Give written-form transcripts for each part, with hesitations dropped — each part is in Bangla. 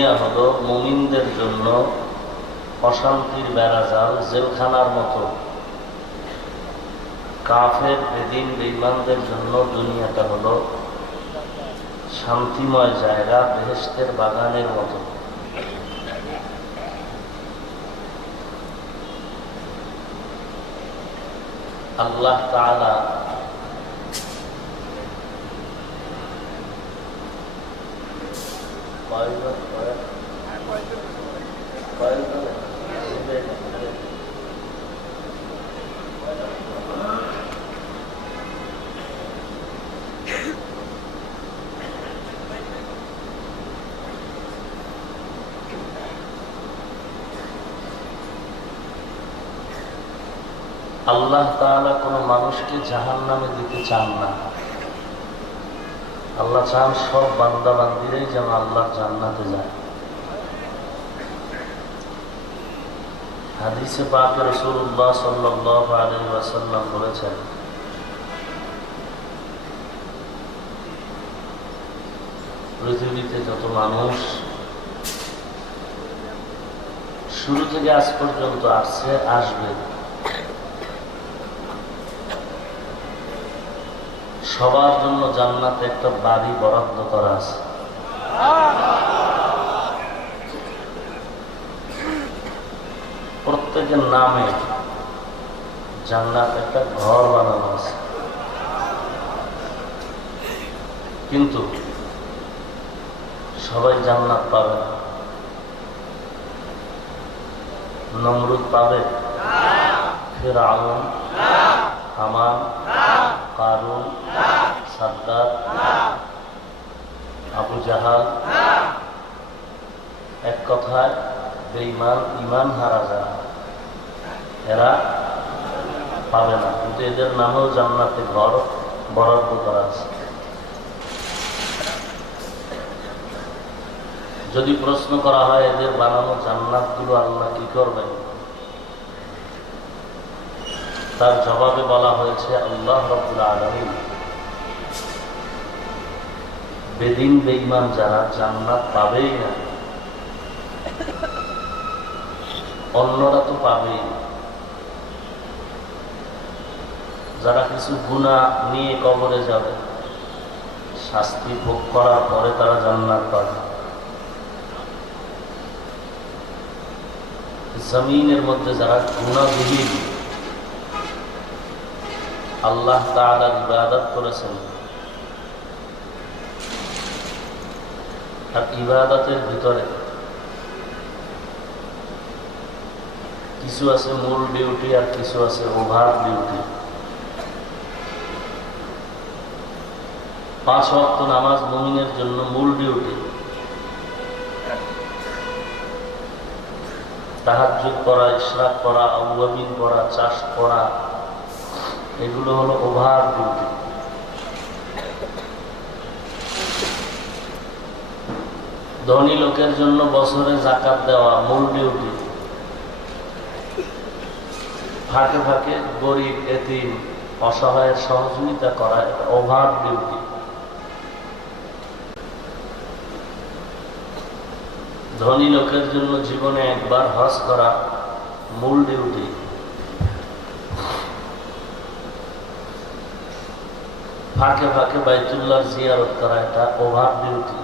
দুনিয়া হলো মুমিনদের জন্য অশান্তির বেড়াজাল, জেলখানার মতো। কাফের বেদিন বেঈমানদের জন্য দুনিয়াটা হলো শান্তিময় জায়গা, বেহেশতের বাগানের মতো। আল্লাহ তাআলা আল্লাহ তাআলা কোন মানুষকে জাহান্নামে দিতে চান না। আল্লাহ চান সব বান্দা বান্দিরাই যেন আল্লাহর জান্নাতে যায়। হাদিসে পাকে রাসূলুল্লাহ সাল্লাল্লাহু আলাইহি ওয়াসাল্লাম বলেছেন, পৃথিবীতে যত মানুষ শুরু থেকে আজ পর্যন্ত আসছে, আসবে, সবার জন্য জান্নাতে একটা বাড়ি বরাদ্দ করা আছে। প্রত্যেকের নামে জান্নাতে একটা ঘর বানানো আছে। কিন্তু সবাই জান্নাত পাবে না। নমরুদ পাবে, ফিরআউন, হামান, কারুন, সাদ্দাত, আবু জাহাল, এক কথায় বেঈমান, ঈমান হারা যারা, এরা পাবে না। কিন্তু এদের নামেও জান্নাতে ঘর বরাদ্দ করা আছে। যদি প্রশ্ন করা হয় এদের বানানো জান্নাতগুলো আল্লাহ কি করবেন, তার জবাবে বলা হয়েছে আল্লাহ রাব্বুল আলামিন বেদিন বেঈমান যারা জান্নাত পাবেই না, অন্যরা তো পাবেই। যারা কিছু গুনাহ নিয়ে কবরে যাবে, শাস্তি ভোগ করার পরে তারা জান্নাত পাবে। জমিনের মধ্যে যারা গুনাহবিহীন আল্লাহ তাআলার ইবাদত করেছেন, আর ইবাদতের ভিতরে কিছু আছে মূল ডিউটি আর কিছু আছে ওভার ডিউটি। 5 ওয়াক্ত নামাজ মুমিনের জন্য মূল ডিউটি। তাহাজ্জুদ পড়া, ইশরাক পড়া, আউয়াবিন পড়া, চাষ করা, এগুলো হলো ওভার ডিউটি। ধনী লোকের জন্য বছরে যাকাত দেওয়া মূল ডিউটি। ফাঁকে ফাঁকে গরিব, এতিম, অসহায়ের সহযোগিতা করা ওভার ডিউটি। ধনী লোকের জন্য জীবনে একবার হজ করা মূল ডিউটি। ফাঁকে ফাঁকে বাইতুল্লাহ জিয়ারত করা এটা ওভার ডিউটি।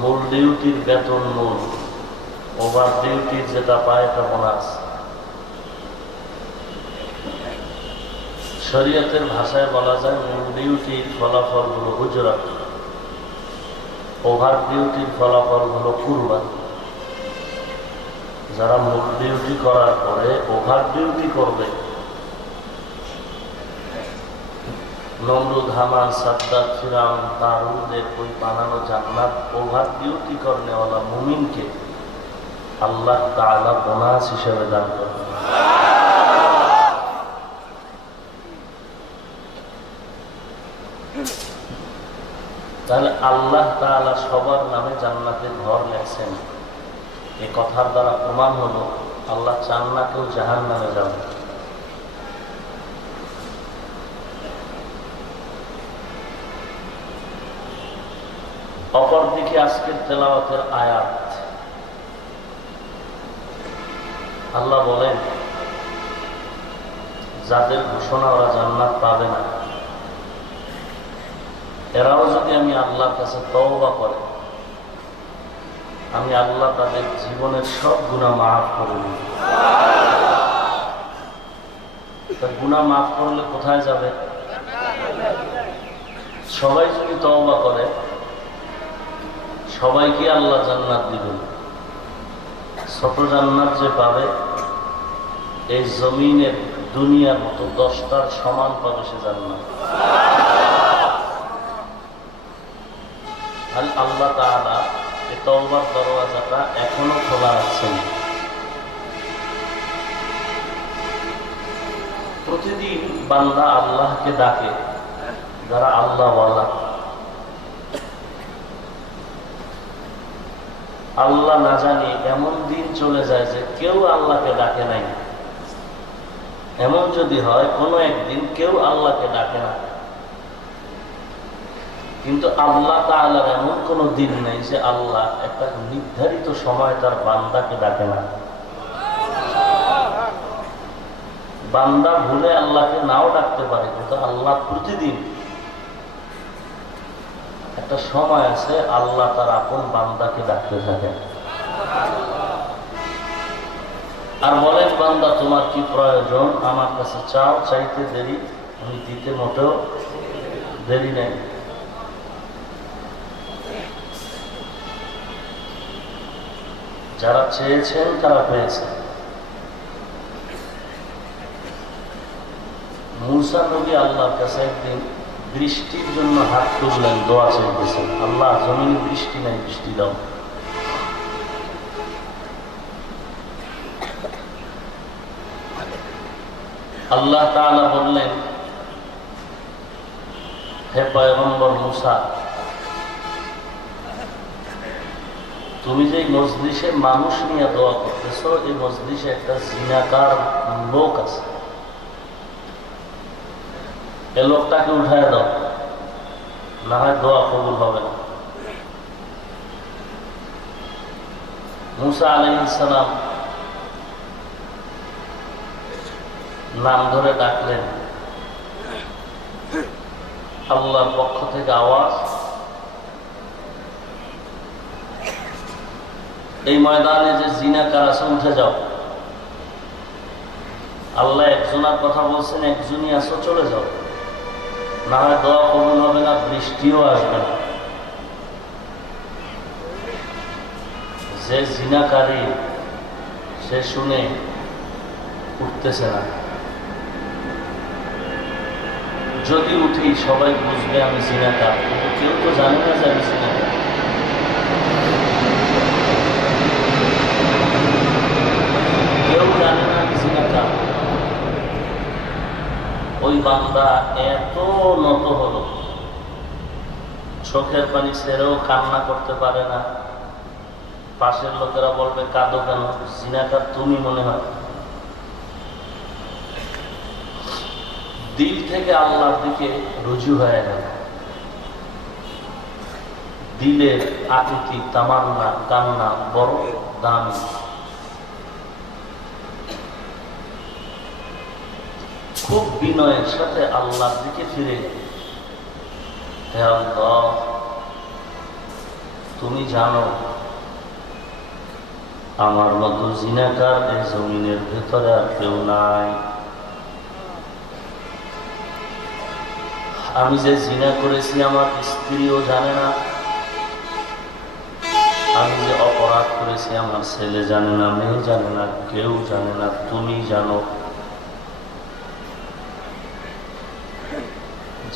মূল ডিউটির বেতন মূল, ওভার ডিউটির যেটা পায় এটা বোনাস। শরীয়তের ভাষায় বলা যায় মূল ডিউটির ফলাফল হলো উজরাত, ওভার ডিউটির ফলাফল হলো কুরবানি। যারা মূল ডিউটি করার পরে ওভার ডিউটি করবে, নমরুদ, হামান, সাদ্দাত, ফিরআউন, কারুনদের ওই বানানো জান্নাত ওভার ডিউটি করনেওয়ালা মুমিনকে আল্লাহ তাআলা বোনাস হিসেবে দান করবেন। তাহলে আল্লাহ তাআলা সবার নামে জান্নাতে ঘর লেখছেন, এ কথার দ্বারা প্রমাণ হলো আল্লাহ চান না কেউ জাহান্নামে যাবে। অপরদিকে আজকের তেলাওয়াতের আয়াত, আল্লাহ বলেন যাদের ঘোষণা ওরা জান্নাত পাবে না, এরাও যদি আমি আল্লাহর কাছে তওবা করে, আমি আল্লাহ তাদের জীবনের সব গুনাহ মাফ করে দিই। গুনাহ মাফ করলে কোথায় যাবে? সবাই যদি তওবা করে সবাইকে আল্লাহ জান্নাত দিবেন। ছোট জান্নাত যে পাবে এই জমিনের দুনিয়ার মতো 10টার সমান পাবে সে জান্নাত। আল্লাহ তাআলা এই তওবার দরওয়াজাটা এখনো খোলা রাখছেন। প্রতিদিন বান্দা আল্লাহকে ডাকে, যারা আল্লাহ ওয়ালা, আল্লাহ না জানি এমন দিন চলে যায় যে কেউ আল্লাহকে ডাকে নাই। এমন যদি হয় কোনো একদিন কেউ আল্লাহকে ডাকে না, কিন্তু আল্লাহ তাআলার এমন কোন দিন নাই যে আল্লাহ একটা নির্ধারিত সময় তার বান্দাকে ডাকে না। বান্দা ভুলে আল্লাহকে নাও ডাকতে পারে, কিন্তু আল্লাহ প্রতিদিন একটা সময় আছে আল্লাহ তার আপন বান্দাকে ডাকতে থাকে। আর বলেন বান্দা তোমার কি প্রয়োজন, আমার কাছে চাও, চাইতে দেরি, আমি দিতে মোটেও দেরি নেই। যারা চেয়েছেন তারা পেয়েছেন। মূসা নবী আল্লাহর কাছে একদিন বৃষ্টির জন্য হাত তুললেন, দোয়া চাইতেছেন, আল্লাহ জমিনে বৃষ্টি নাই, বৃষ্টি দাও। আল্লাহ তাআলা বললেন, হে পয়গম্বর মূসা, তুমি যে মজলিসে মানুষ নিয়ে দোয়া করতেছো, এই মজলিসে একটা জিনাকার লোক আছে, এ লোকটাকে উঠায় দাও, না হয় দোয়া কবুল হবে না। মূসা আলাইহিস সালাম নাম ধরে ডাকলেন, আল্লাহর পক্ষ থেকে আওয়াজ, এই ময়দানে যে জিনাকার আছে উঠে যাও। আল্লাহ একজনের কথা বলছেন, একজনই আছো, চলে যাও, না হয় দোয়া কবুল হবে না, বৃষ্টিও আসবে না। যে জিনাকারী সে শুনে উঠতেছে না। যদি উঠি সবাই বুঝবে আমি জিনাকার, কিন্তু কেউ তো জানে না যে আমি জিনাকার। কেউ জানে না আমি জিনাকার। ওই বান্দা এত নত হলো, চোখের পানি ছেড়েও কান্না করতে পারে না। পাশের লোকেরা বলবে কাঁদো কেন, জিনাকার তুমি মনে হয়। দিল থেকে আল্লাহর দিকে রুজু হয়ে গেল। দিলের আকুতি, তামান্না, কান্না বড় দামি। খুব বিনয়ের সাথে আল্লাহর দিকে ফিরে, হে আল্লাহ, তুমি জানো আমার মতো জিনাকার এই জমিনের ভেতরে আর কেউ নাই। আমি যে জিনা করেছি আমার স্ত্রীও জানে না, আমি যে অপরাধ করেছি আমার ছেলে জানে না, মেয়ে জানে না, কেউ জানে না, তুমি জানো।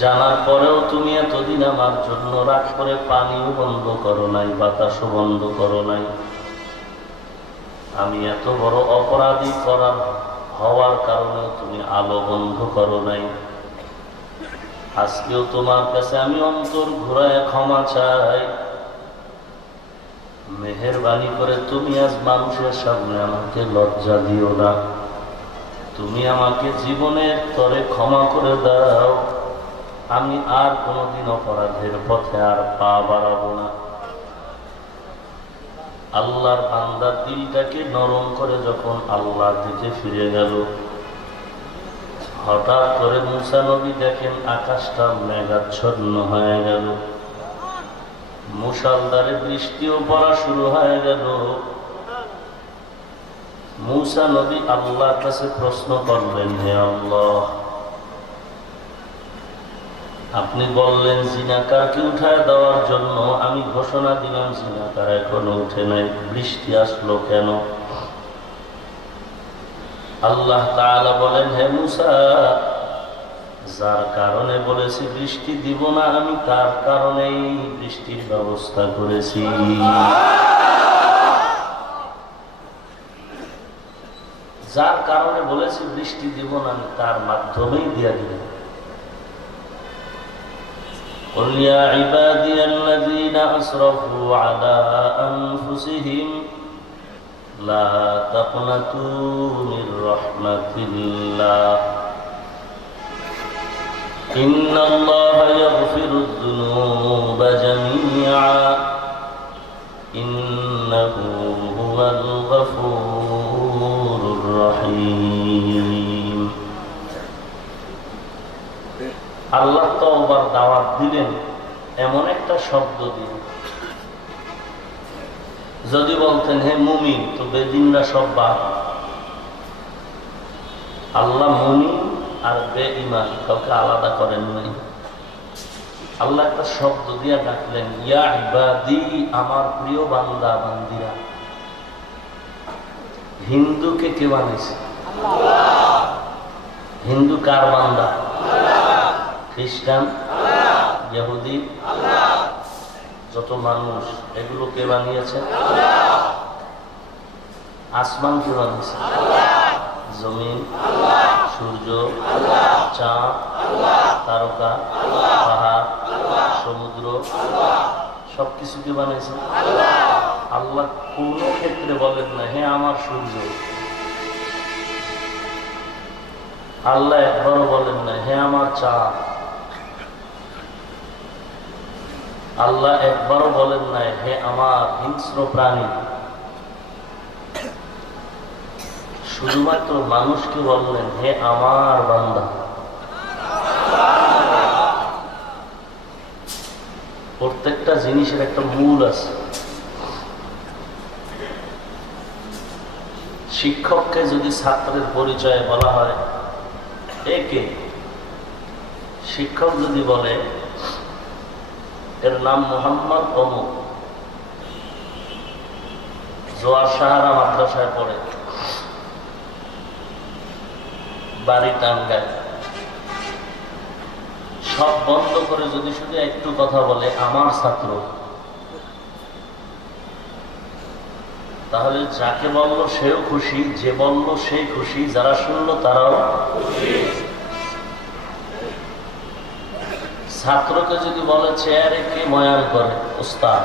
জানার পরেও তুমি এতদিন আমার জন্য রাগ করে পানিও বন্ধ করো নাই, বাতাসও বন্ধ করো নাই। আমি এত বড় অপরাধী হওয়ার কারণে তুমি আলো বন্ধ করো নাই। আজকেও তোমার কাছে আমি অন্তর ঘুরায় ক্ষমা চাই। মেহেরবানি করে তুমি আজ মানুষের সামনে আমাকে লজ্জা দিও না। তুমি আমাকে জীবনের তরে ক্ষমা করে দাও। আমি আর কোনোদিন অপরাধের পথে আর পা বাড়াবো না। আল্লাহর বান্দার দিলটাকে নরম করে যখন আল্লাহর দিকে ফিরে গেল, হঠাৎ করে মুসা নবী দেখেন আকাশটা মেঘাচ্ছন্ন হয়ে গেল, মুষলধারে বৃষ্টিও পড়া শুরু হয়ে গেল। মুসা নবী আল্লাহর কাছে প্রশ্ন করলেন, হে আল্লাহ, আপনি বললেন জিনাকারকে উঠায় দেওয়ার জন্য, আমি ঘোষণা দিলাম জিনাকার এখনো উঠে নাই, বৃষ্টি আসলো কেন? আল্লাহ তাআলা বলেন, হে মুসা, যার কারণে বলেছি বৃষ্টি দিব না, আমি তার কারণেই বৃষ্টির ব্যবস্থা করেছি। যার কারণে বলেছি বৃষ্টি দিব না, আমি তার মাধ্যমেই দিয়ে দিব। قل يا عبادي الذين أسرفوا على أنفسهم لا تقنطوا من رحمة الله إن الله يغفر الذنوب جميعا إنه هو الغفور الرحيم। আল্লাহ তওবার দাওয়াত দিলেন এমন একটা শব্দ দিয়ে, যদি বলতেন হে মুমিন, তো বেদিনরা সব বাদ। আল্লাহ মুমিন আর বেঈমান কাউকে আলাদা করেন নাই। আল্লাহ একটা শব্দ দিয়া ডাকলেন, ইয়া ইবাদি, আমার প্রিয় বান্দা বান্দিরা। হিন্দুকে কে বানিয়েছে? হিন্দু কার বান্দা? খ্রিস্টান, ইহুদি, যত মানুষ, এগুলো কে বানিয়েছে? আসমান কে বানিয়েছে? জমিন, সূর্য, চাঁদ, তারকা, পাহাড়, সমুদ্র, সবকিছুকে বানিয়েছে আল্লাহ। কোন ক্ষেত্রে বলেন না হে আমার সূর্য। আল্লাহ একবারও বলেন না হে আমার চাঁদ। আল্লাহ একবারও বলেন না হে আমার হিংস্র প্রাণী। শুধুমাত্র মানুষকে বললেন হে আমার বান্দা। প্রত্যেকটা জিনিসের একটা মূল আছে। শিক্ষককে যদি ছাত্রের পরিচয়ে বলা হয় একে, শিক্ষক যদি বলে এর নাম মোহাম্মদ অমুক, জোয়ার সাহারা মাদ্রাসায় পড়ে, বাড়ি টাঙ্গায়, সব বন্ধ করে যদি শুধু একটু কথা বলে আমার ছাত্র, তাহলে যাকে বললো সেও খুশি, যে বললো সেই খুশি, যারা শুনলো তারাও খুশি। ছাত্রকে যদি বলে চেয়ারে কে বয়ান করে, উস্তাদ,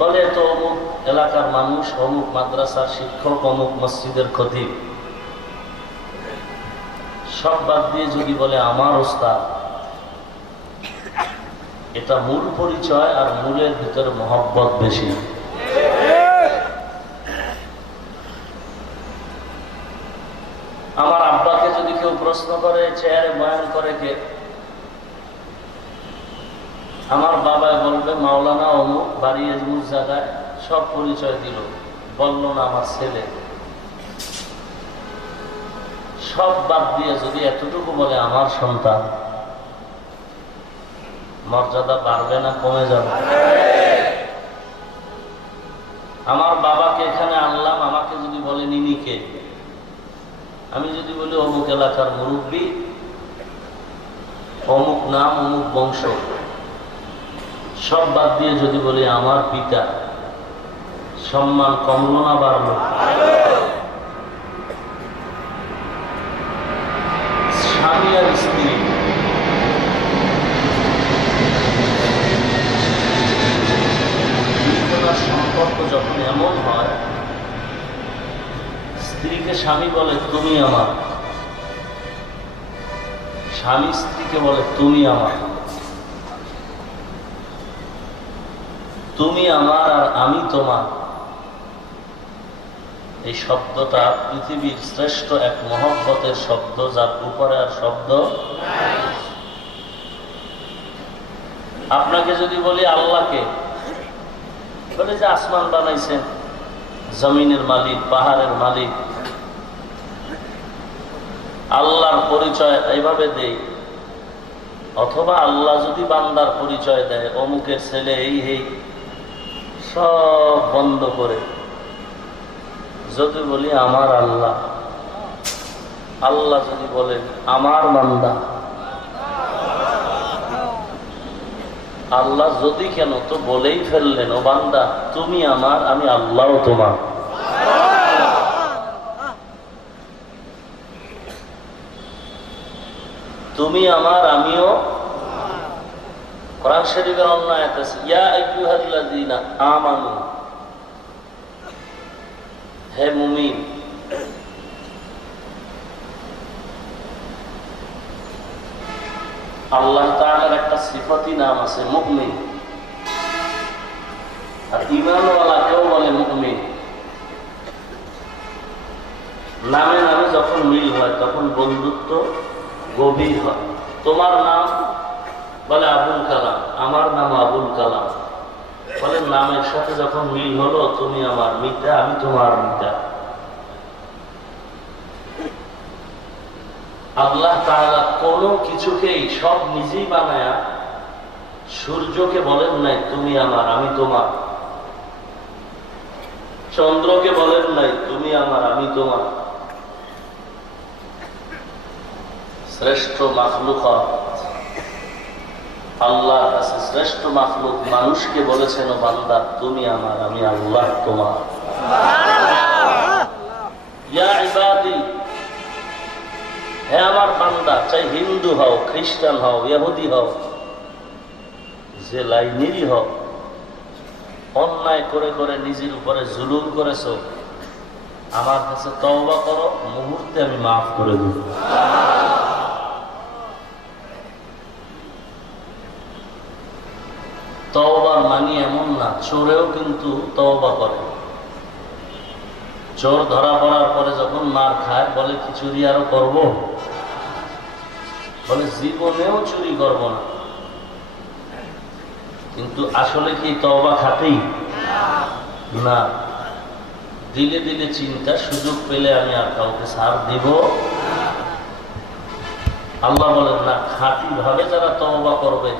বলে তো অমুক এলাকার মানুষ, অমুক মাদ্রাসার শিক্ষক, অমুক মসজিদের খতিব, সব বাদ দিয়ে যদি বলে আমার উস্তাদ, এটা মূল পরিচয়। আর মূলের ভিতরে মহব্বত বেশি। আমার আব্বাকে যদি কেউ প্রশ্ন করে চেয়ারে বয়ান করে কে, আমার বাবা বলবে মাওলানা অমুক, বাড়ি এজমুর জায়গায়, সব পরিচয় দিল, বলল না আমার ছেলে। সব বাদ দিয়ে যদি এতটুকু বলে আমার সন্তান, মর্যাদা বাড়বে না কমে যাবে? আমার বাবাকে এখানে আনলাম, আমাকে যদি বলে নিনিকে, আমি যদি বলি অমুক এলাকার মুরব্বী, অমুক নাম, অমুক বংশ, সব বাদ দিয়ে যদি বলি আমার পিতা, সম্মান কমলো না বাড়লো? স্বামী আর স্ত্রী, সম্পর্ক যখন এমন হয়, স্ত্রীকে স্বামী বলে তুমি আমার, স্বামী স্ত্রীকে বলে তুমি আমার, তুমি আমার আর আমি তোমার, এই শব্দটা পৃথিবীর শ্রেষ্ঠ এক মহব্বতের শব্দ, যার উপরে আর শব্দ। আপনাকে যদি বলি আল্লাহকে, বলে যে আসমান বানাইছেন, জমিনের মালিক, পাহাড়ের মালিক, আল্লাহর পরিচয় এইভাবে দেই। অথবা আল্লাহ যদি বান্দার পরিচয় দেয়, অমুকের ছেলে এই এই, সব বন্ধ করে যদি বলি আমার আল্লাহ, আল্লাহ যদি বলেন আমার বান্দা, আল্লাহ যদি কেন, তো বলেই ফেললেন ও বান্দা তুমি আমার, আমি আল্লাহ তোমার। তুমি আমার, আমিও। কোরআন শরীফের অন্য আয়াত আছে, ইয়া আইয়ুহাল্লাযীনা আমানু, হে মুমিন। আল্লাহ তাআলার একটা সিফাতি নাম আছে মুমিন, আর ঈমানওয়ালাকেও বলে মুমিন। নামে নামে যখন মিল হয় তখন বন্ধুত্ব গভীর হয়। তোমার নাম বলে আবুল কালাম, আমার নাম আবুল কালাম, বলে নামের সাথে যখন মিল হলো, তুমি আমার মিতা, আমি তোমার মিতা। আল্লাহ তাআলা কোনো কিছুকেই সব নিজেই বানায়া, সূর্যকে বলেন নাই তুমি আমার, আমি তোমার। চন্দ্রকে বলেন নাই তুমি আমার, আমি তোমার। শ্রেষ্ঠ মাখলুকাত আল্লাহর কাছে শ্রেষ্ঠ মাখলুক মানুষকে বলেছেন ও বান্দা তুমি আমার, আমি আল্লাহ তোমার। ইয়া ইবাদি, হে আমার বান্দা, চাই হিন্দু হও, খ্রিস্টান হও, ইহুদি হও, যে লাইনেরই হও, অন্যায় করে করে নিজের উপরে জুলুম করেছো, আমার কাছে তওবা করো, মুহূর্তে আমি মাফ করে দেব। তওবার মানি এমন না, চোরেও কিন্তু তওবা করে। চোর ধরা পড়ার পরে যখন মার খায়, বলে কি চুরি আরো করবো? বলে জীবনেও চুরি করব না। কিন্তু আসলে কি তওবা খাটেই না, দিলে দিলে চিন্তা, সুযোগ পেলে আমি আর কাউকে ছাড় দিব। আল্লাহ বলেন না, খাঁটি ভাবে যারা তওবা করবে,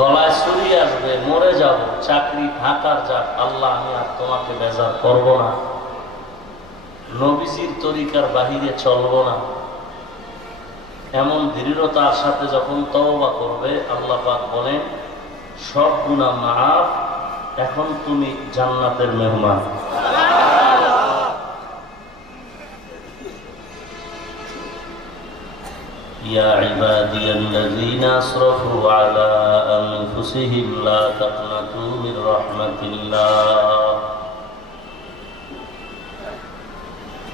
গলায় ছুরি আসবে, মরে যাব, চাকরি ঢাকার যাক, আল্লাহ আমি আর তোমাকে বেজার করব না, নবীজির তরিকার বাহিরে চলব না, এমন দৃঢ়তার সাথে যখন তওবা করবে, আল্লাহ পাক বলেন সব গুনাহ মাফ, এখন তুমি জান্নাতের মেহমান। ইয়া ইবাদিয়াল্লাযীনা আসরাফু আলা আনফুসিহিম লা তাকনাতু মির রাহমাতিল্লাহ,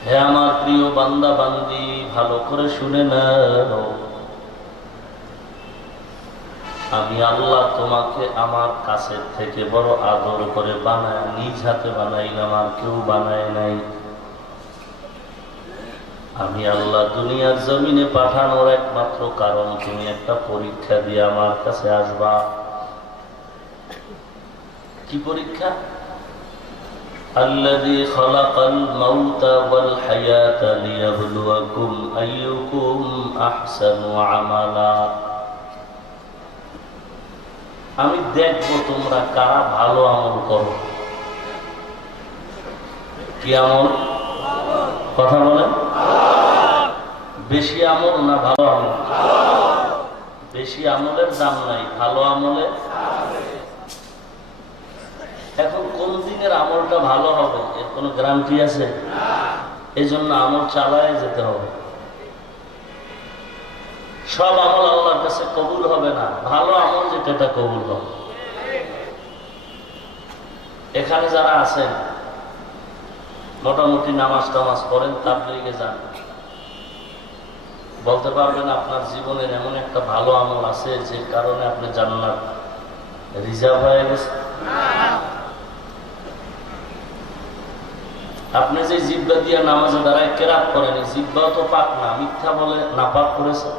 হে আমার প্রিয় বান্দা বান্দি, ভালো করে শুনে নাও, আমি আল্লাহ তোমাকে আমার কাছের থেকে বড় আদর করে বানায়, নিজ হাতে বানাইলাম, আর কেউ বানায় নাই। আমি আল্লাহ দুনিয়ার জমিনে পাঠানোর একমাত্র কারণ, তুমি একটা পরীক্ষা দিয়ে আমার কাছে আসবা। কি পরীক্ষা? الذي خلق الموت والحياة ليبلوكم أيكم أحسن عملا, আমি দেখবো তোমরা কারা ভালো আমল করো। কি আমল? কথা বলেন। বেশি আমল না ভালো আমল? বেশি আমলের দাম নাই, ভালো আমলে। এখন কোন দিনের আমলটা ভালো হবে এর কোনো গ্যারান্টি আছে? এই জন্য আমল চালায় যেতে হবে। সব আমল আল্লাহর কাছে কবুল হবে না, ভালো আমল যেটা কবুল হবে। এখানে যারা আছেন মোটামুটি নামাজ টামাজ পড়েন, তাবলীগে যান, বলতে পারবেন আপনার জীবনের এমন একটা ভালো আমল আছে যে কারণে আপনি জান্নাত রিজার্ভ হয়ে গেছে? আপনি যে জিব্বা দিয়ে নামাজে দাঁড়ায় কেরাত করেন, জিব্বাও তো পাক না, মিথ্যা বলে নাপাক করেছেন,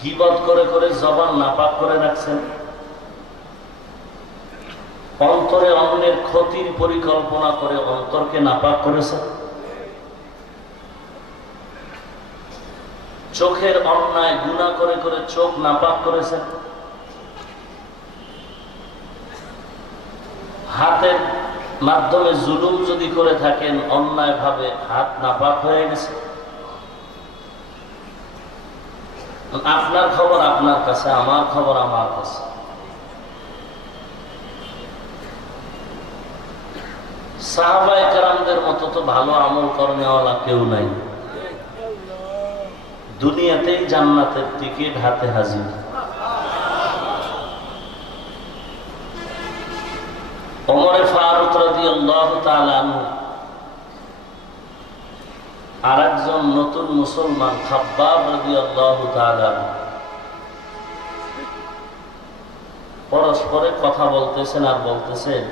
গীবত করে করে জবান নাপাক করে রাখছেন, অন্তরে অন্যের ক্ষতির পরিকল্পনা করে অন্তরকে নাপাক করেছেন, চোখের অন্যায় গুনাহ করে করে চোখ নাপাক করেছেন, হাতের মাধ্যমে জুলুম যদি করে থাকেন অন্যায় ভাবে হাত নাপাক হয়ে গেছে। আপনার খবর আপনার কাছে, আমার খবর আমার কাছে। সাহাবায়ে কেরামদের মতো তো ভালো আমল করেওয়ালা কেউ নাই। দুনিয়াতেই জান্নাতের টিকিট হাতে হাজির। ওমরে ফারুক রাদিয়াল্লাহু তাআলা আনহু আরেকজন নতুন মুসলমান খাব্বাব রাদিয়াল্লাহু তাআলা আনহু পরস্পরে কথা বলতেছেন আর বলতেছেন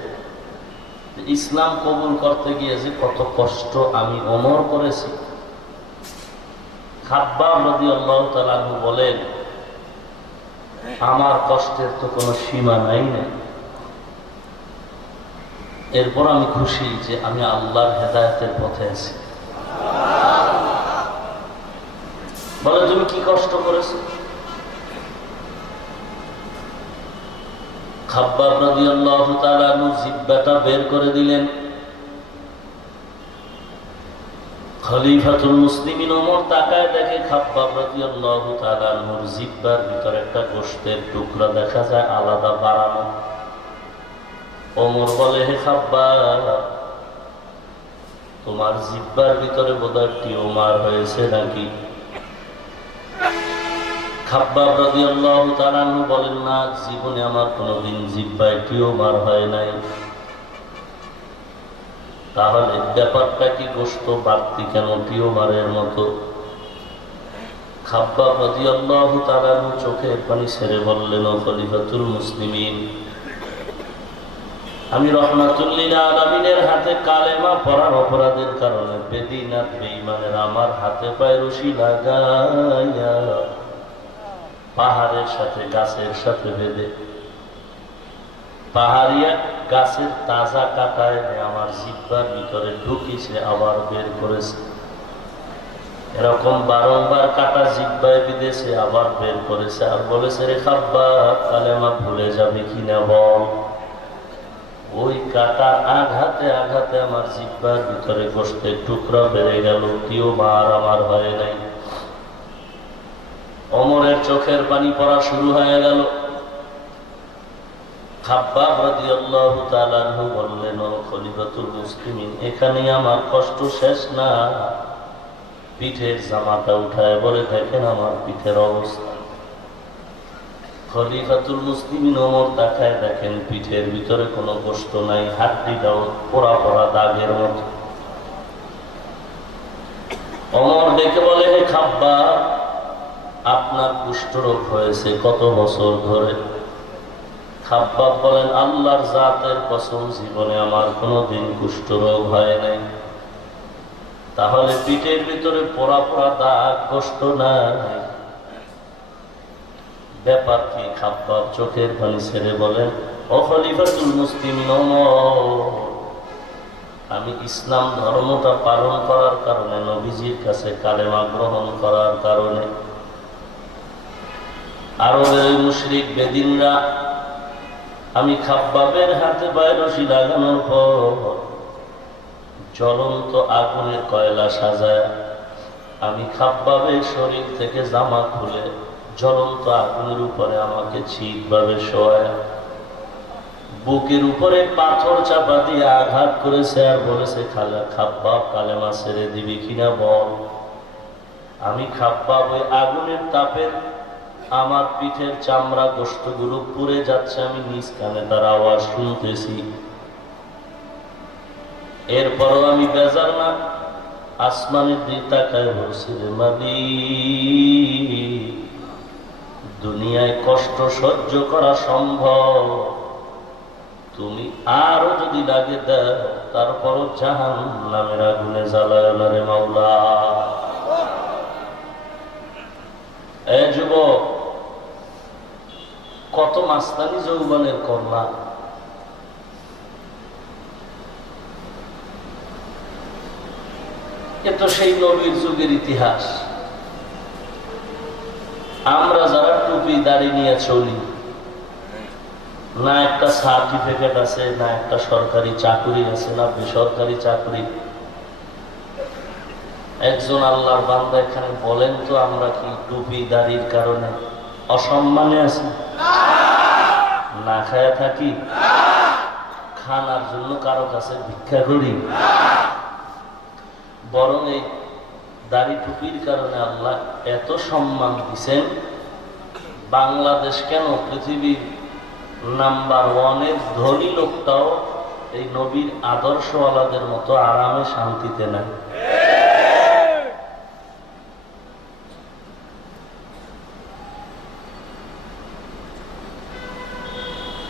ইসলাম কবুল করতে গিয়ে যে কত কষ্ট আমি ওমর করেছি। খাব্বাব রাদিয়াল্লাহু তাআলা আনহু বলেন, আমার কষ্টের তো কোনো সীমা নাই না। এরপর আমি খুশি যে আমি আল্লাহর হেদায়েতের পথে আছি। বলে, তুমি কি কষ্ট করেছো? খাব্বাব রাদিয়াল্লাহু তাআলা আনহু জিহ্বাটা বের করে দিলেন। খলিফাতুল মুসলিমিন ওমর তাকায় দেখে খাব্বাব রাদিয়াল্লাহু তাআলা আনহুর জিহ্বার ভিতরে একটা গোশতের টুকরা দেখা যায় আলাদা বাড়ানো। ওমর বলে, হে খাব্বাব, তোমার জিহ্বার ভিতরে বোধহয় টিউমার হয়েছে নাকি? খাব্বাব রাদিয়াল্লাহু তাআলা আনহু বলেন, না, জীবনে আমার কোনোদিন জিহ্বায় টিউমার হয় নাই। তাহলে ব্যাপারটা কি, গোশত বাড়তি কেন টিউমারের মতো? খাব্বাব রাদিয়াল্লাহু তাআলা আনহু চোখের পানি ছেড়ে বললেন, ও খলিফাতুল মুসলিমিন, আমি রাহমাতুল লিল আলামিনের হাতে কালেমা পড়ার অপরাধের কারণে বেদিন আর বেঈমানের আমার হাতে পায়ে রশি লাগাইয়া পাহাড়ের সাথে গাছের সাথে বেঁধে পাহাড়িয়া গাছের তাজা কাটা এনে আমার জিহ্বার ভিতরে ঢুকিয়েছে, আবার বের করেছে। এরকম বারংবার কাটা জিহ্বায় বিঁধেছে, আবার বের করেছে, আর বলেছে, রে খাব্বাব, কালেমা ভুলে যাবে কিনা বল। ওই কাটা আঘাতে আঘাতে আমার জিহ্বার ভিতরে গোশতের টুকরা বেড়ে গেল, টিউমার আমার হয় নাই। ওমরের চোখের পানি পড়া শুরু হয়ে গেল। খাব্বাব রাদিয়াল্লাহু তাআলা আনহু বললেন, ও খলিফাতুল মুসলিমিন, এখানে আমার কষ্ট শেষ না। পিঠের জামাটা উঠায় বলে, দেখেন আমার পিঠের অবস্থা। খলিফাতুল মুসলিমিন ওমর তাকায় দেখেন পিঠের ভিতরে কোনো গোশত নাই, হাড্ডিটাও পোড়া পোড়া দাগের মতো। ওমর দেখে বলে, হে খাব্বাব, আপনার কুষ্ঠরোগ হয়েছে কত বছর ধরে? খাব্বাব বলেন, আল্লাহর জাতের কসম, জীবনে আমার কোনোদিন কুষ্ঠরোগ হয় নাই। তাহলে পিঠের ভিতরে পোড়া পোড়া দাগ, গোশত নাই, ব্যাপার কি? খাব্বাব চোখের পানি ছেড়ে বলেন, ও খলিফাতুল মুসলিমিন ওমর, আমি ইসলাম ধর্মটা পালন করার কারণে, নবীজির কাছে কালেমা গ্রহণ করার কারণে আরবের মুশরিক বেদিনরা আমি খাব্বাবের হাতে পায়ে রশি লাগানোর পর জ্বলন্ত আগুনের কয়লা সাজায় আমি খাব্বাবের শরীর থেকে জামা খুলে জ্বলন্ত আগুনের উপরে আমাকে ঠিকভাবে শোয়ায় বুকের উপরে পাথর চাপা দিয়ে আঘাত করেছে আর বলেছে, খাব্বাব, কালেমা ছেড়ে দিবি কিনা বল। আমি খাব্বাব ওই আগুনের তাপের আমার পিঠের চামড়া গোশতগুলো পুড়ে যাচ্ছে, আমি নিজ কানে তার আওয়াজ শুনতেছি। এরপরও আমি বেজার না, আসমানের দিকে তাকায় বলছি, রে মালিক, দুনিয়ায় কষ্ট সহ্য করা সম্ভব, তুমি আরো যদি লাগে দাও তারপরও জাহান্নামের আগুনে জ্বালায় না রে মাওলা। এ যুবক, কত মাস্তানি যৌবনের কন্যা, এ তো সেই নবীর যুগের ইতিহাস। আমরা যারা টুপি দাড়ি নিয়ে চলি, না একটা সার্টিফিকেট আছে, না একটা সরকারি চাকরি আছে, না বেসরকারি চাকরি। একজন আল্লাহর বান্দা এখানে বলেন তো, আমরা কি টুপি দাড়ির কারণে অসম্মানে আছি? না খায়া থাকি? খানার জন্য কারো কাছে ভিক্ষা করি? বরং এই দাড়ি টুপির কারণে আল্লাহ এত সম্মান দিচ্ছেন। বাংলাদেশ কেন, পৃথিবীর নাম্বার 1-এর ধনী লোকটাও এই নবীর আদর্শওয়ালাদের মতো আরামে শান্তিতে নাই।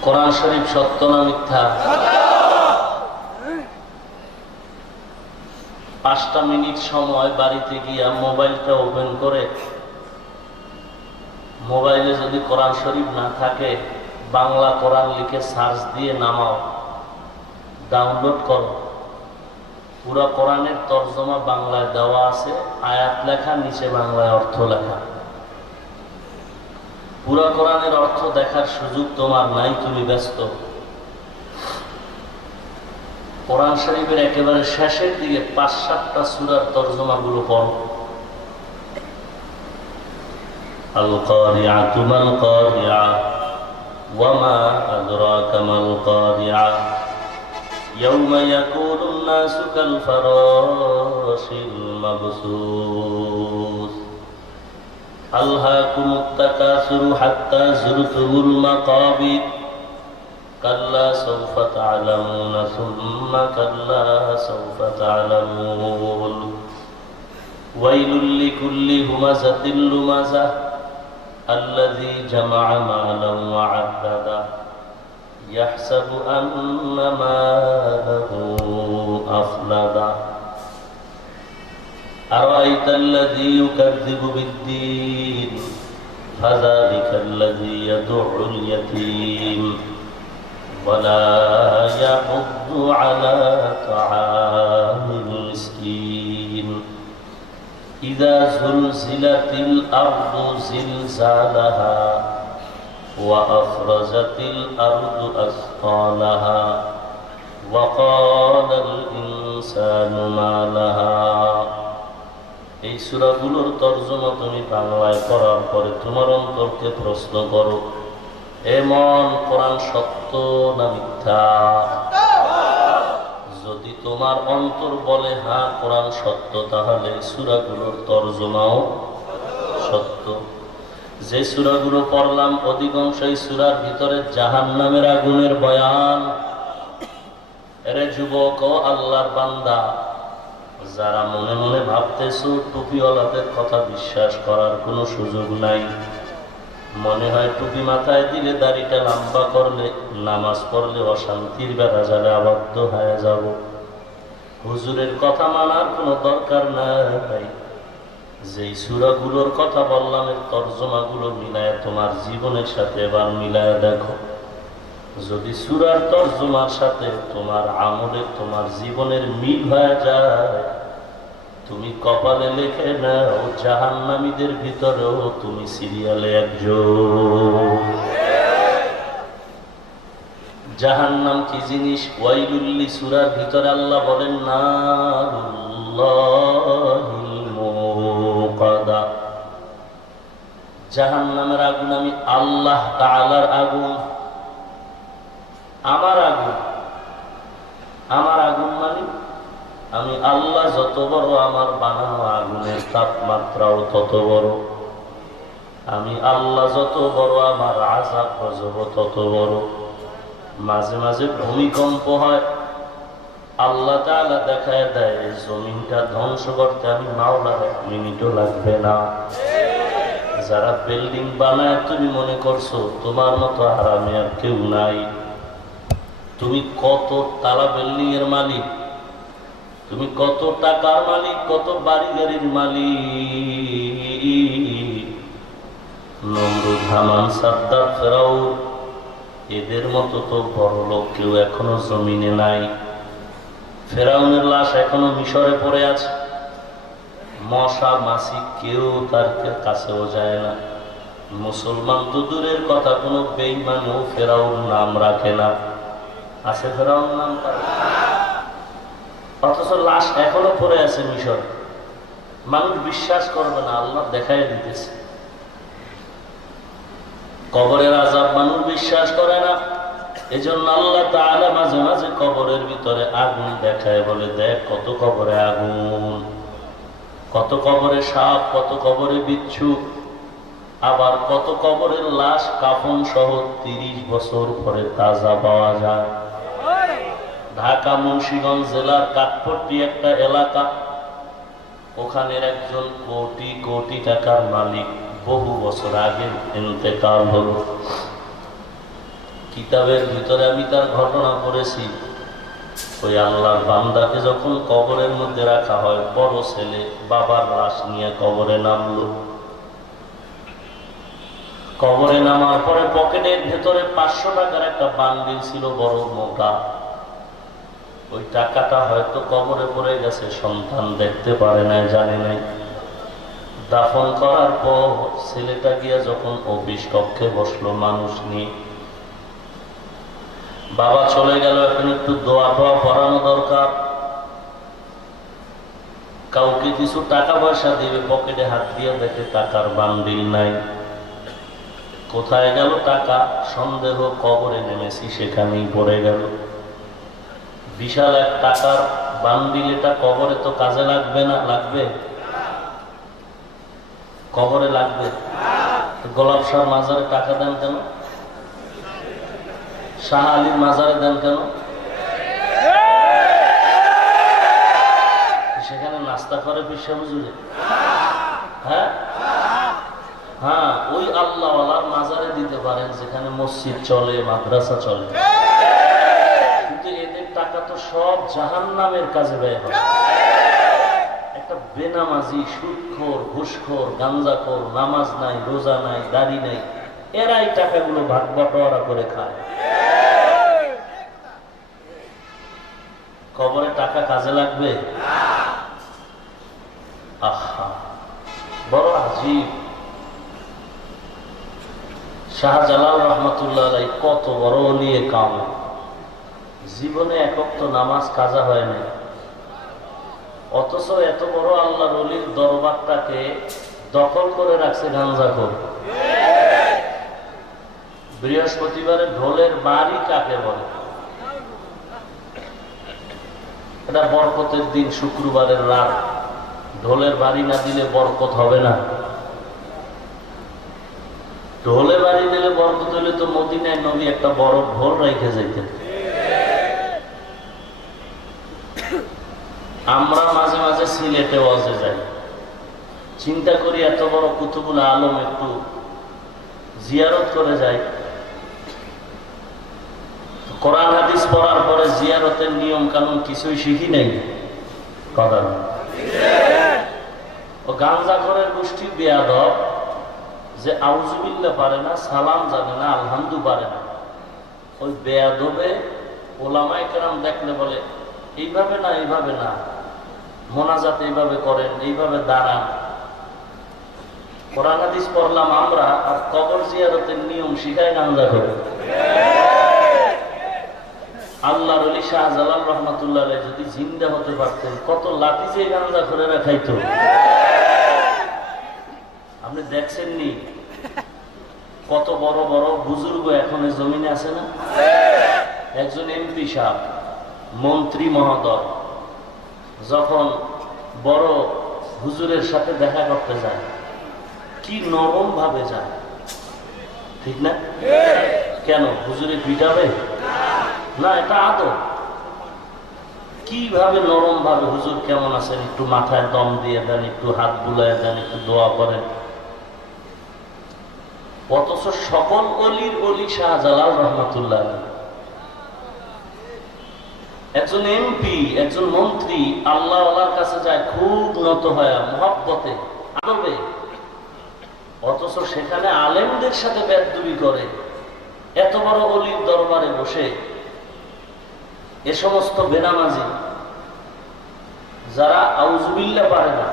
কোরআন শরীফ সত্য না মিথ্যা? 5টা মিনিট সময় বাড়িতে গিয়া মোবাইলটা ওপেন করে, মোবাইলে যদি কোরআন শরীফ না থাকে, বাংলা কোরআন লিখে সার্চ দিয়ে নামাও, ডাউনলোড করো। পুরো কোরআনের তর্জমা বাংলায় দেওয়া আছে, আয়াত লেখা, নিচে বাংলায় অর্থ লেখা। পুরো কোরআনের অর্থ দেখার সুযোগ তোমার নাই, তুমি ব্যস্ত। কোরআন শরীফের একেবারে শেষের দিকে 5-7টা সূরার তরজমা গুলো পড়ো। আল কারিআতু মাল কারিআ ওয়া মা আদরাকা মাল কারিআ ইয়াওমা ইয়াকুনুন নাসু কাল ফারাশিল মাবসুস আলহাকুমুত তাকাসুরু হাত্তা যুরতুমুল মাকাবির কাল্লা সাউফা তা'লামুনা সুম্মা কাল্লা সাউফা তা'লামুন ওয়াইলুল লিকুল্লি হুমাযাতিল লুমাযাহ আল্লাযী জামা'a মালান ওয়া 'আদ্দাদা ইয়াহসাবু আন্না মালাহু আফলাদা আরাআইতাল্লাযী ইউকাযযিবু বিদ্দীন ফাযালিকাল্লাযী ইয়াদু'উল ইয়াতীম ولا يحض على طعام المسكين إذا زلزلت الأرض زلزالها وأخرجت الأرض أثقالها وقال الإنسان ما لها। এই সূরাগুলোর তরজমা তুমি বাংলায় পড়ার পরে তোমার অন্তরকে প্রশ্ন করো, এমন কোরআন সত্য না মিথ্যা? যদি তোমার অন্তর বলে হ্যাঁ কোরআন সত্য, তাহলে সূরাগুলোর তরজমাও সত্য। যে সূরাগুলো পড়লাম অধিকাংশই সূরার ভিতরে জাহান্নামের আগুনের বয়ান। এরে যুবক ও আল্লাহর বান্দা, যারা মনে মনে ভাবতেছো টুপিওয়ালাদের কথা বিশ্বাস করার কোনো সুযোগ নাই, মনে হয় টুপি মাথায় দিলে, দাড়িটা লম্বা করলে, নামাজ পড়লে অশান্তির বেড়া জালে আবদ্ধ হয়ে যাব, হুজুরের কথা মানার কোনো দরকার নাই। যেই সূরাগুলোর কথা বললাম এর তরজমাগুলো মিলায় তোমার জীবনের সাথে এবার মিলায় দেখো। যদি সূরার তরজমার সাথে তোমার আমলের, তোমার জীবনের মিল হয়ে যায়, তুমি কপালে লিখে নাও জাহান্নামীদের ভিতরেও তুমি সিরিয়ালে একজন। জাহান্নাম কি জিনিস? ওয়াইলুল্লি সূরার ভিতরে আল্লাহ বলেন নারুল্লাহিল মুকাদা, জাহান্নামের আগুন আমি আল্লাহ তাআলার আগুন। আমার আগুন, আমার আগুন মানে আমি আল্লাহ যত বড়, আমার বানানো আগুনের তাপমাত্রাও তত বড়। আমি আল্লাহ যত বড়, আমার আযাব গজব তত বড়। মাঝে মাঝে ভূমিকম্প হয়, আল্লাহ তাআলা দেখায় দেয় জমিনটা ধ্বংস করতে আমি মাওলার 1 মিনিটও লাগবে না। যারা বিল্ডিং বানায় তুমি মনে করছো তোমার মতো হারামি আর কেউ নাই। তুমি কত তালা বিল্ডিং এর মালিক, তুমি কত টাকার মালিক, কত বাড়ি গাড়ির মালিক। নমরুদ, হামান, সাদ্দাত, ফেরাউন এদের মতো তো বড় লোক কেউ এখনো জমিনে নাই। ফেরাউনের লাশ এখনো মিশরে পড়ে আছে। মশা মাছি কেউ তার কাছেও যায় না। মুসলমান তো দূরের কথা, কোনো বেঈমানও ফেরাউন নাম রাখে না। আছে ফেরাউন নাম তার? অথচ লাশ এখনো পড়ে আছে মিশর। মানুষ বিশ্বাস করবে না, আল্লাহ দেখাই দিতেছে। কবরের আযাব মানুষ বিশ্বাস করে না। এজন্য আল্লাহ তাআলা মাঝে মাঝে কবরের ভিতরে আগুন দেখায়, বলে দেখ কত কবরে আগুন, কত কবরে সাপ, কত কবরে বিচ্ছু, আবার কত কবরের লাশ কাফন সহ 30 বছর পরে তাজা পাওয়া যায়। ঢাকা মুন্সিগঞ্জ জেলার কাঠপট্টি একটা এলাকা, ওখানের একজন কোটি কোটি টাকার মালিক বহু বছর আগে ইন্তেকাল হল। কিতাবের ভিতরে আমি তার ঘটনা পড়েছি। ওই আল্লাহর বান্দাকে যখন কবরের মধ্যে রাখা হয়, বড় ছেলে বাবার লাশ নিয়ে কবরে নামলো। কবরে নামার পরে পকেটের ভেতরে 500 টাকার একটা বান্ডিল ছিল, বড় মোটা। ওই টাকাটা হয়তো কবরে পড়ে গেছে, সন্তান দেখতে পারে নাই, জানে নাই। দাফন করার পর ছেলেটা গিয়া যখন অফিস কক্ষে বসলো মানুষ নিয়ে, বাবা চলে গেল, এখন একটু দোয়া টোয়া পড়ানো দরকার, কাউকে কিছু টাকা পয়সা দিবে। পকেটে হাত দিয়ে দেখে টাকার বান্ডিল নাই। কোথায় গেল টাকা? সন্দেহ, কবরে নেমেছি সেখানেই পড়ে গেল। বিশাল এক টাকার বান্ডিল, এটা কবরে তো কাজে লাগবে না? লাগবে? কবরে লাগবে। গোলাপ শাহ মাজারে টাকা দেন কেন? শাহ আলীর মাজারে দেন কেন? সেখানে নাস্তা করে পিসা হুজুরে? হ্যাঁ হ্যাঁ, ওই আল্লাহওয়ালার মাজারে দিতে পারেন যেখানে মসজিদ চলে, মাদ্রাসা চলে। কিন্তু এদের টাকা তো সব জাহান্নামের কাজে ব্যয় হয়। একটা বেনামাজি, সুদখোর, ঘুষখোর, গাঞ্জাখোর, নামাজ নাই, রোজা নাই, দাড়ি নাই, এরাই টাকাগুলো ভাগ বটোয়ারা করে খায়। কবরে টাকা কাজে লাগবে? আহা, বড় আজীব। শাহজালাল রহমতুল্লাহ আলাইহি কত বড় নিয়ে কাম, জীবনে একক তো নামাজ কাজা হয় না, অথচ এত বড় আল্লাহর ওলির দরবারটাকে দখল করে রাখছে গাঞ্জাখোর। বৃহস্পতিবারে ঢোলের বাড়ি কাকে বলে? এটা বরকতের দিন, শুক্রবারের রাত। ঢোলের বাড়ি না দিলে বরকত হবে না। ঢোলে বাড়ি দিলে বরকত হলে তো মদিনায় নবী একটা বড় ঢোল রেখে যাইতেন। আমরা মাঝে মাঝে সিলেটে ওয়াজে যাই, চিন্তা করি এত বড় কুতুবুল আলম একটু জিয়ারত করে যাই। কোরআন হাদিস পড়ার পরে জিয়ারতের নিয়ম কানুন কিছুই শিখি নাই। কথা ও গাঞ্জাখোরের গোষ্ঠী বেয়াদব, যে আউযুবিল্লাহ পারে না, সালাম জানে না, আলহামদু পারে না। ওই বেয়াদবে ওলামায়ে কেরাম দেখলে বলে এইভাবে না, এইভাবে না, মোনাজাত এইভাবে করেন, এইভাবে দাঁড়ান। কোরআন হাদিস পড়লাম আমরা, আর কবর জিয়ারতের নিয়ম শিখায় গাঞ্জাখোর। আল্লাহর ওলি শাহজালাল রহমাতুল্লাহ আলাইহি যদি জিন্দা হতে পারতেন, কত লাঠি যে গাঞ্জাখোরেরা খাইতো। আপনি দেখছেননি কত বড় বড় বুজুর্গ এখন জমিনে আছে না? একজন এমপি সাহেব, মন্ত্রী মহোদয় যখন বড় হুজুরের সাথে দেখা করতে যায়, কি নরম ভাবে যায়, ঠিক না? কেন হুজুরে পিটাবে না? এটা আদব। কিভাবে নরম ভাবে, হুজুর কেমন আছেন, একটু মাথায় দম দিয়ে দেন, একটু হাত বুলায় দেন, একটু দোয়া করেন। অথচ সকল অলির অলি শাহজালাল রহমাতুল্লাহ, একজন এমপি, একজন মন্ত্রী আল্লাহ আল্লাহর কাছে যায় খুব নত হয়, মহব্বতে, আদবে, অথচ সেখানে আলেমদের সাথে বেদবি করে। এত বড় অলির দরবারে বসে এ সমস্ত বেনামাজি যারা আউযুবিল্লাহ পারে না,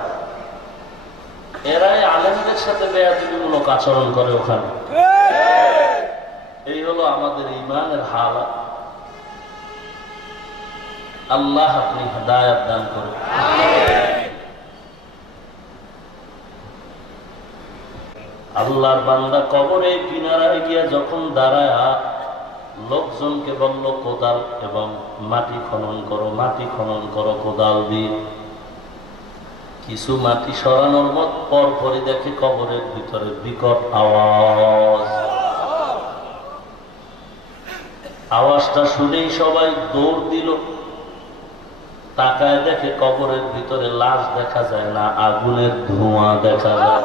এরাই আলেমদের সাথে বেয়াদবিমূলক আচরণ করে ওখানে। এই হলো আমাদের ঈমানের হালাত। আল্লাহ আপনি হিদায়াত দান করুন। আল্লাহর বান্দা কবরে কিনারায় গিয়া যখন দাঁড়ায় লোকজনকে বলল কোদাল এবং মাটি খনন করো, মাটি খনন করো কোদাল দিয়ে। কিছু মাটি সরানোর মত পর পরই দেখে কবরের ভিতরে বিকট আওয়াজ। আওয়াজটা শুনেই সবাই দৌড় দিল। তাকায় দেখে কবরের ভিতরে লাশ দেখা যায় না, আগুনের ধোঁয়া দেখা যায়।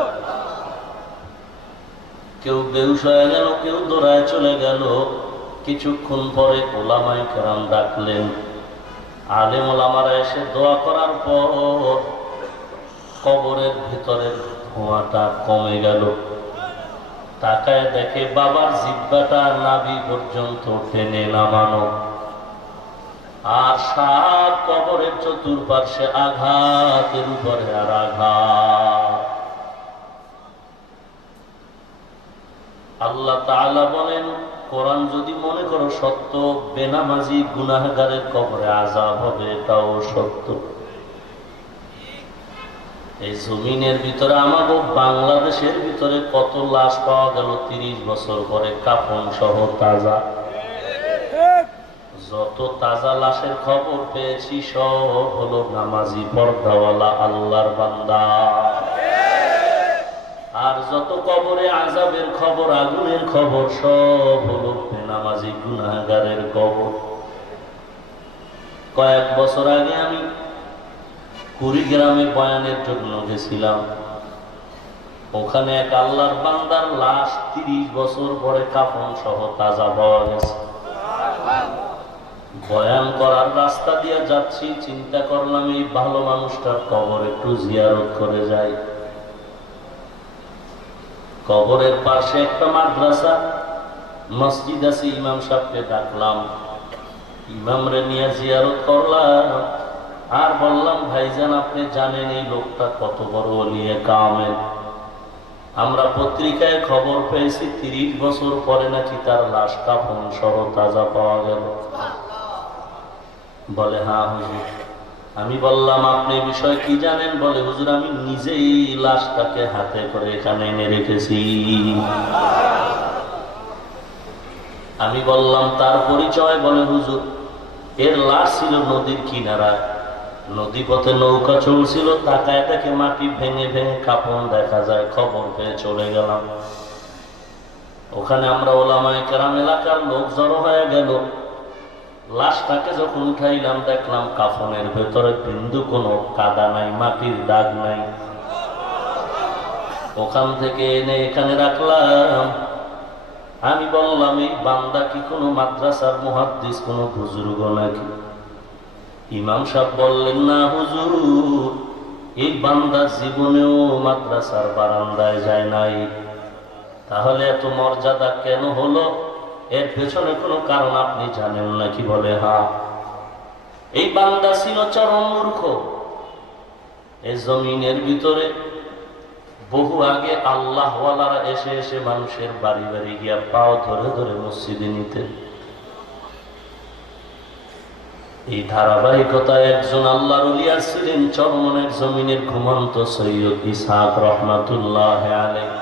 কেউ বেহুশ হয়ে গেল, কেউ দৌড়ায় চলে গেল। কিছুক্ষণ পরে ওলামায়ে কেরাম ডাকলেন। আলেম ওলামারা এসে দোয়া করার পর কবরের ভিতরের ধোঁয়াটা কমে গেল। তাকায় দেখে বাবার জিহ্বাটা নাভি পর্যন্ত টেনে নামানো, আর সাপ কবরের চতুর্পার্শ্বে আঘাতের উপরে আর আঘাত। আল্লাহ তাআলা বলেন, কোরআন যদি মনে করো সত্য, বেনামাজি গুনাহগারের কবরে আযাব হবে, এটাও সত্য। এই জমিনের ভিতরে আমাগো বাংলাদেশের ভিতরে কত লাশ পাওয়া গেল 30 বছর পরে, কাফন সহ তাজা। যত তাজা লাশের খবর পেয়েছি সব হলো নামাজি পর্দাওয়ালা আল্লাহর বান্দা। আর যত কবরে আযাবের খবর, আগুনের খবর, সব হলো বেনামাজি গুনাহগারের কবর। কয়েক বছর আগে আমি কুড়িগ্রামে বয়ানের জন্য গেছিলাম। ওখানে এক আল্লাহর বান্দার লাশ 30 বছর পরে কাফন সহ তাজা পাওয়া গেছে। বয়ান করার রাস্তা দিয়ে যাচ্ছি, চিন্তা করলাম এই ভালো মানুষটার কবর একটু জিয়ারত করে যাই। কবরের পাশে একটা মাদ্রাসা মসজিদ আছে, ইমাম সাহেবকে ডাকলাম, ইমামরে নিয়ে জিয়ারত করলাম। আর বললাম, ভাইজান আপনি জানেন এই লোকটা কত বড় ওলিয়ে কামেল? আমরা পত্রিকায় খবর পেয়েছি 30 বছর পরে নাকি তার লাশ কাফন সহ তাজা পাওয়া গেল। বলে, হ্যাঁ হুজুর। আমি বললাম, আপনি বিষয় কি জানেন? বলে, হুজুর আমি নিজেই লাশটাকে হাতে করে এখানে এনে রেখেছি। আমি বললাম, তার পরিচয়? বলে, হুজুর এর লাশ ছিল নদীর কিনারায়, নদী পথে নৌকা চলছিল, তাকায় দেখে মাটি ভেঙে ভেঙে কাফন দেখা যায়, খবর পেয়ে চলে গেলাম। ওখানে আমরা ওলামায়ে কেরাম এলাকার লোক জড়ো হয়ে গেল। লাশটাকে যখন উঠাইলাম দেখলাম কাফনের ভেতরে বিন্দু কোনো কাদা নাই, মাটির দাগ নাই। ওখান থেকে এনে এখানে রাখলাম। আমি বললাম, এই বান্দা কি কোনো মাদ্রাসার মুহাদ্দিস, কোনো বুজুর্গ নাকি? ইমাম সাহেব বললেন, না হুজুর, এই বান্দা জীবনেও মাদ্রাসার বারান্দায় যায় নাই। তাহলে এত মর্যাদা কেন হলো? এর পেছনে কোনো কারণ আপনি জানেন নাকি? বলে, হ্যাঁ। এই বান্দা ছিল চরম মূর্খ। এই জমিনের ভিতরে বহু আগে আল্লাহওয়ালারা এসে এসে মানুষের বাড়ি বাড়ি গিয়া পাও ধরে ধরে মসজিদে নিতেন। এই ধারাবাহিকতায় একজন আল্লাহর ওলি ছিলেন চরমনের জমিনের ঘুমন্ত সৈয়দ ইসহাক রহমাতুল্লাহ আলাইহি।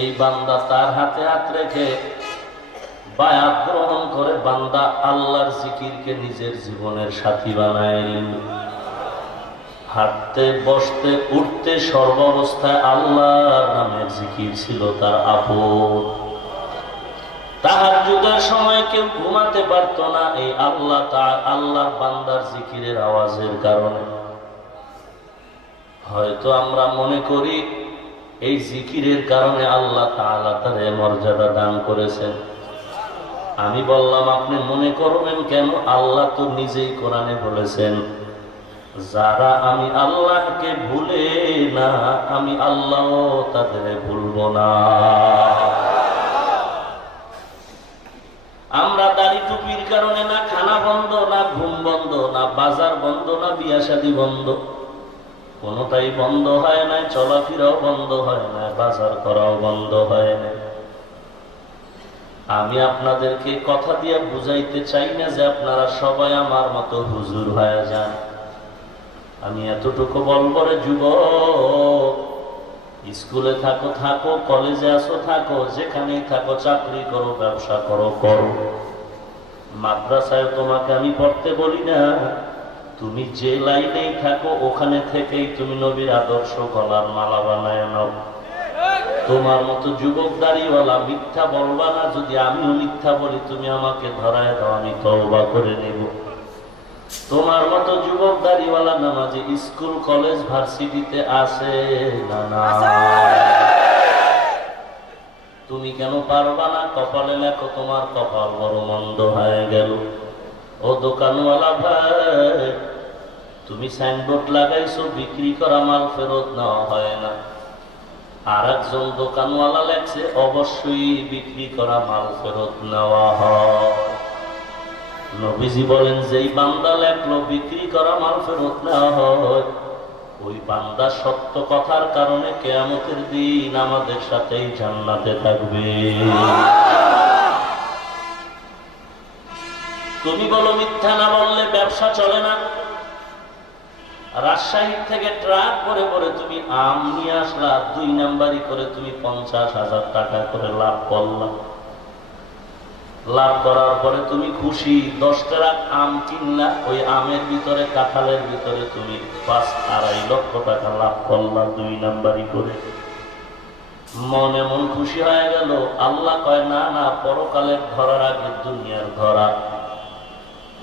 এই বান্দা তার হাতে হাত রেখে বায়াত গ্রহণ করে বান্দা আল্লাহর জিকিরকে নিজের জীবনের সাথী বানাইলেন। হাঁটতে বসতে উঠতে সর্বাবস্থায় আল্লাহর নামের জিকির ছিল তার আপন। তাহাজ্জুদের সময় কেউ ঘুমাতে পারত না এই আল্লাহর বান্দার জিকিরের আওয়াজের কারণে। হয়তো আমরা মনে করি এই জিকিরের কারণে আল্লাহ তাআলা তার মর্যাদা দান করেছেন। আমি বললাম, আপনি মনে করবেন কেন? আল্লাহ তো নিজেই কোরআনে বলেছেন, যারা আমি আল্লাহকে ভুলে না, আমি আল্লাহ তাদের ভুলব না। আমরা দাড়ি টুপির কারণে না খানা বন্ধ, না ঘুম বন্ধ, না বাজার বন্ধ, না বিয়া শাদী বন্ধ, কোনটাই বন্ধ হয় না, চলাফেরাও বন্ধ হয় না, বাজার করাও বন্ধ হয় না। আমি আপনাদেরকে কথা দিয়ে বুঝাইতে চাই না যে আপনারা সবাই আমার মতো হুজুর হয়ে যান। আমি এতটুকু বলবো রে যুবক, স্কুলে থাকো থাকো, কলেজে আসো থাকো, যেখানেই থাকো, চাকরি করো, ব্যবসা করো করো, মাদ্রাসায় তোমাকে আমি পড়তে বলি না, তুমি যে লাইনেই থাকো ওখানে থেকেই তুমি নবীর আদর্শ গলার মালা বানায় নাও। তোমার মতো যুবক দাড়িওয়ালা মিথ্যা বলবা না। যদি আমিও মিথ্যা বলি তুমি আমাকে ধরায় দাও, আমি তওবা করে নেব। তোমার মতো যুবক দাড়িওয়ালা নামাজি স্কুল কলেজ ভার্সিটিতে আছে না? না। তুমি কেন পারবা না? কপালে লেখো তোমার কপাল বড় মন্দ হয়ে গেল। ও দোকানওয়ালা ভাই, তুমি সাইনবোর্ড লাগাইছো বিক্রি করা মাল ফেরত নেওয়া হয় না। আর একজন দোকানওয়ালা লেখছে অবশ্যই বিক্রি করা মাল ফেরত নেওয়া হয়। নবীজি বলেন, যেই বান্দা লেখলো বিক্রি করা মাল ফেরত নেওয়া হয়, ওই বান্দা সত্য কথার কারণে কিয়ামতের দিন আমাদের সাথেই জান্নাতে থাকবে। তুমি বলো মিথ্যা না বললে ব্যবসা চলে না। রাজশাহী থেকে ট্রাক করে করে তুমি আম নিয়ে আসলা, 2 নাম্বারি করে তুমি 50,000 টাকা করে লাভ করলা। লাভ করার পরে তুমি খুশি, 10 ট্রাক আম কিনলা, ওই আমের ভিতরে কাঁঠালের ভিতরে তুমি 5-2.5 লক্ষ টাকা লাভ করলা 2 নাম্বারি করে। মন এমন খুশি হয়ে গেল। আল্লাহ কয়, না না, পরকালের ধরার আগে দুনিয়ার ধরা।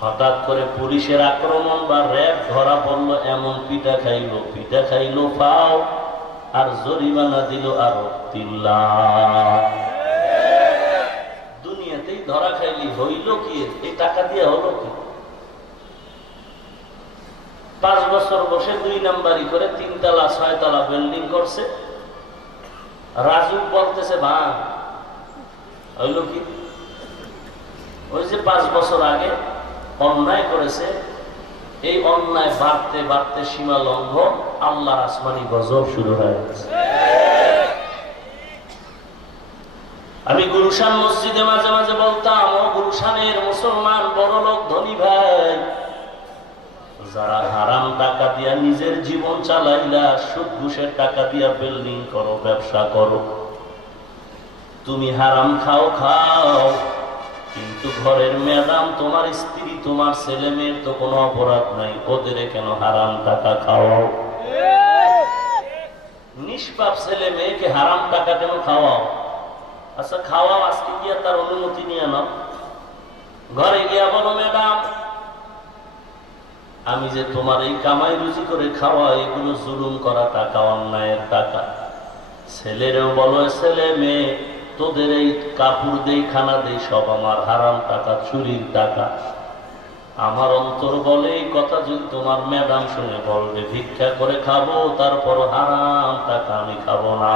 হঠাৎ করে পুলিশের আক্রমণ বা র্যাব ধরা পড়লো, এমন পিটা খাইলো পাও, আর জরিমানা দিল আরো 3 লাখ। দুনিয়াতেই ধরা খাইলি, হইল কি? এই টাকা দিয়ে হলো কি? 5 বছর বসে 2 নাম্বারি করে 3 তলা 6 তলা বিল্ডিং করছে। রাজু বলতেছে, ভাঙ, হইল কি? ওই যে 5 বছর আগে অন্যায় করেছে, এই অন্যায় বাড়তে বাড়তে সীমা লঙ্ঘন, আল্লাহর আসমানি গজব শুরু হয়ে গেছে। আমি গুলশান মসজিদে মাঝে মাঝে বলতাম, ও গুলশানের মুসলমান বড় লোক ধনী ভাই, যারা হারাম টাকা দিয়া নিজের জীবন চালাইলা, সুদ ঘুষের টাকা দিয়া বিল্ডিং করো, ব্যবসা করো, তুমি হারাম খাও, কিন্তু ঘরের ম্যাডাম, তোমার স্ত্রী, তোমার ছেলে মেয়ের তো কোনো অপরাধ নাই, ওদের কেন হারাম টাকা খাওয়াও? নিষ্পাপ ছেলে মেয়েকে হারাম টাকা কেন খাওয়াও? আচ্ছা খাওয়াও, আজকে গিয়া তার অনুমতি নিয়ে নাও, ঘরে গিয়া বলো, ম্যাডাম, আমি যে তোমার এই কামাই রুজি করে খাওয়া, এগুলো জুলুম করা টাকা, অন্যায়ের টাকা। ছেলেরেও বলো, ছেলে মেয়ে, তোদের এই কাপড় দেই, খানা দেই, সব আমার হারাম টাকা, চুরির টাকা। আমার অন্তর বলে এই কথা যদি তোমার ম্যাডাম শুনে বলবে ভিক্ষা করে খাবো, তারপর হারাম টাকা আমি খাবো না।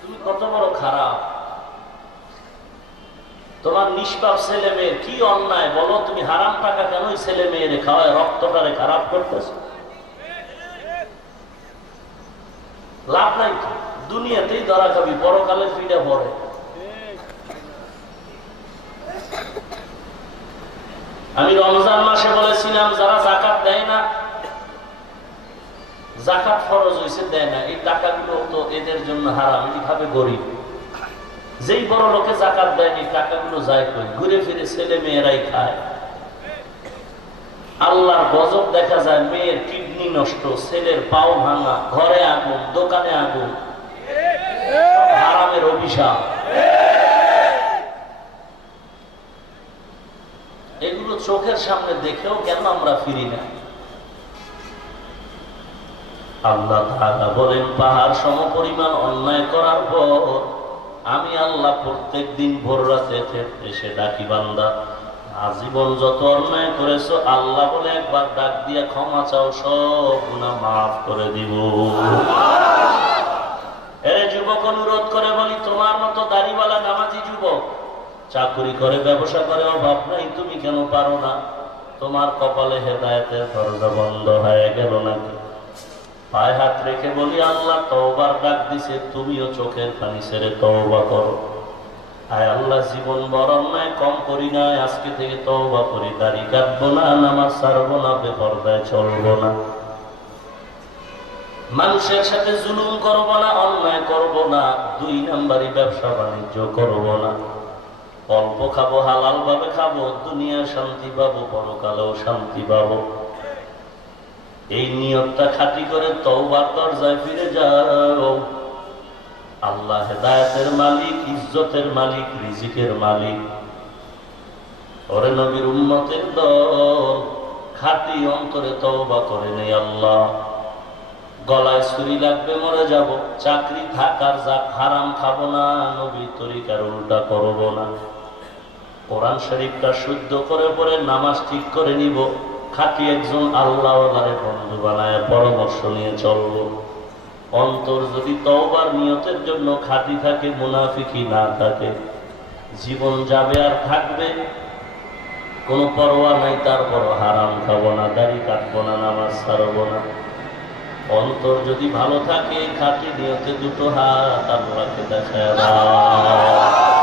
তুমি কত বড় খারাপ! তোমার নিষ্পাপ ছেলে মেয়ের কি অন্যায় বলো? তুমি হারাম টাকা কেন ছেলে মেয়েরে খাওয়ায় রক্তটারে খারাপ করতেছো? লাভ নাই তো, দুনিয়াতেই ধরা খাবি, পরকালে ফিরে পড়ে। আমি রমজান মাসে বলেছিলাম, যারা যাকাত দেয় না, যাকাত ফরজ হয়েছে দেয় না, এই টাকাগুলো তো এদের জন্য হারাম, এটি খাবে গরিব। যেই বড় লোকে যাকাত দেয়নি, টাকাগুলো যায় কই? ঘুরে ফিরে ছেলে মেয়েরাই খায়। আল্লাহর গজব দেখা যায়, মেয়ের কিডনি নষ্ট, ছেলের পাও ভাঙা, ঘরে আগুন, দোকানে আগুন, হারামের অভিশাপ। চোখের সামনে দেখেও কেন আমরা ফিরি না? আল্লাহ তাআলা বলেন, পাহাড় সমপরিমাণ অন্যায় করার পর আমি আল্লাহ প্রত্যেক দিন ভোর রাতে এসে ডাকি, বান্দা আজীবন যত অন্যায় করেছো, আল্লাহ বলে একবার ডাক দিয়ে ক্ষমা চাও, সব গুনাহ মাফ করে দিব। এরে যুবক, অনুরোধ করে বলি, তোমার মতো দাড়িওয়ালা নামাজি যুবক চাকরি করে, ব্যবসা করে, অভাব নাই, তুমি কেন পারো না? তোমার কপালে হেদায়েতের দরজা বন্ধ হয়ে গেল নাকি? পায়ে হাত রেখে বলি, আল্লাহ তওবার ডাক দিছে, তুমিও চোখের পানি ছেড়ে তওবা করো। আয় আল্লাহ, জীবন বড় অন্যায় কম করি না, আজকে থেকে তওবা করি, দাড়ি কাটবো না, নামাজ ছাড়বো না, বেপরদায় চলবো না, মানুষের সাথে জুলুম করবো না, অন্যায় করবো না, 2 নাম্বারি ব্যবসা বাণিজ্য করবো না, অল্প খাবো, হালাল ভাবে খাবো, দুনিয়া শান্তি পাবো, পরকালেও শান্তি পাবো। এই নিয়তটা খাঁটি করে তওবার দরজায় ফিরে যাও। আল্লাহ হেদায়েতের মালিক, ইজ্জতের মালিক, রিজিকের মালিক। ওরে নবীর উম্মতের দল, খাঁটি অন্তরে তওবা করে নেই। আল্লাহ, গলায় ছুরি লাগবে, মরে যাব, চাকরি থাকার যাক, হারাম খাবো না, নবীর তরিকার উল্টা করবো না, কোরআন শরীফটা শুদ্ধ করে পড়ে নামাজ ঠিক করে নিব, খাঁটি একজন আল্লাহওয়ালারে বন্ধু বানায় পরামর্শ নিয়ে চলবো। অন্তর যদি তওবার নিয়তের জন্য খাঁটি থাকে, মুনাফিকি না থাকে, জীবন যাবে আর থাকবে, কোনো পরোয়া নাই, তারপর হারাম খাবো না, দাড়ি কাটবো না, নামাজ ছাড়বো না। অন্তর যদি ভালো থাকে, খাঁটি নিয়তে দুটো হাত আল্লাহকে দেখায় দাও।